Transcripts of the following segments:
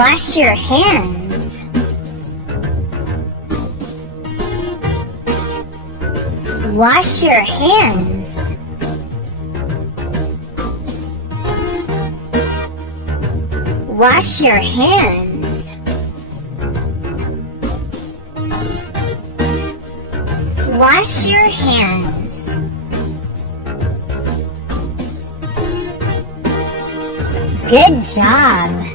Wash your hands. Wash your hands. Wash your hands. Wash your hands. Good job.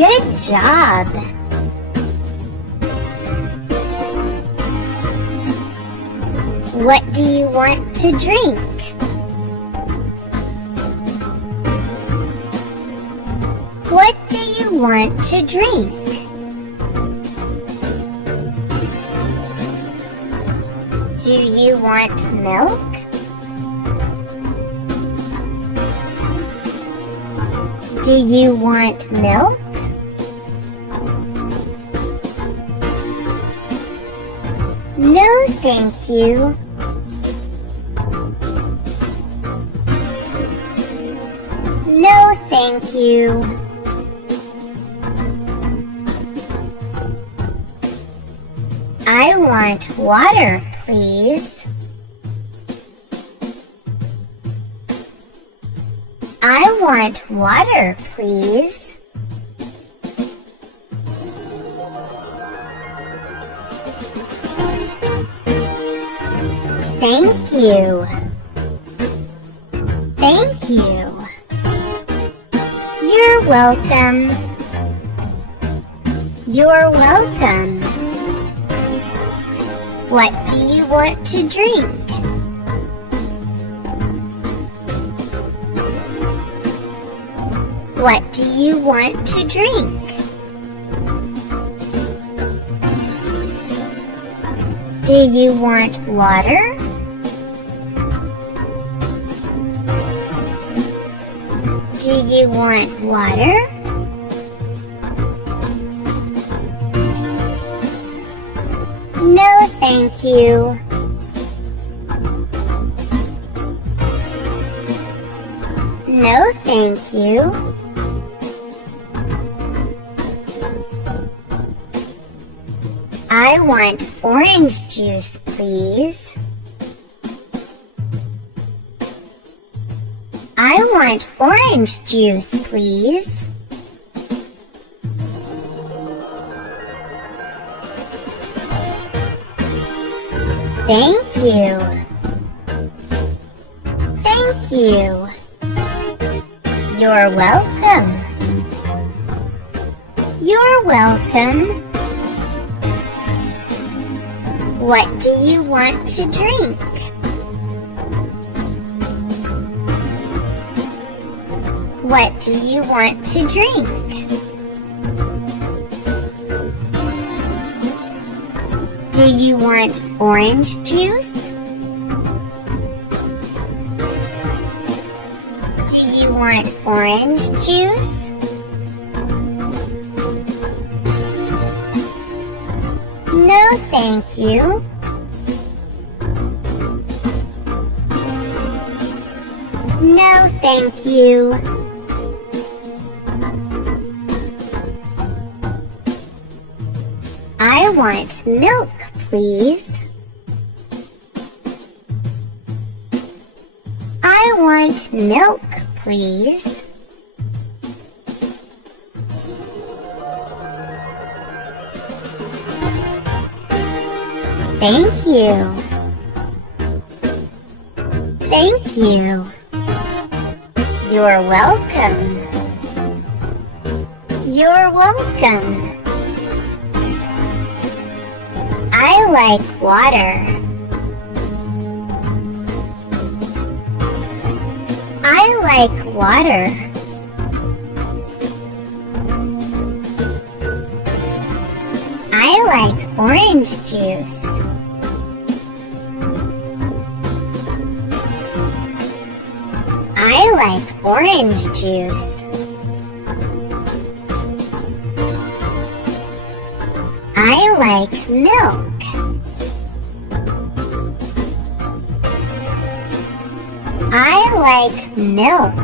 Good job. What do you want to drink? What do you want to drink? Do you want milk? Do you want milk? No, thank you. No, thank you. I want water, please. I want water, please. Thank you. Thank you. You're welcome. You're welcome. What do you want to drink? What do you want to drink? Do you want water? Do you want water? No, thank you. No, thank you. I want orange juice, please. I want orange juice, please. Thank you. Thank you. You're welcome. You're welcome. What do you want to drink? What do you want to drink? Do you want orange juice? Do you want orange juice? No, thank you. No, thank you. I want milk, please. I want milk, please. Thank you. Thank you. You're welcome. You're welcome. I like water. I like water. I like orange juice. I like orange juice. I like milk. I like milk.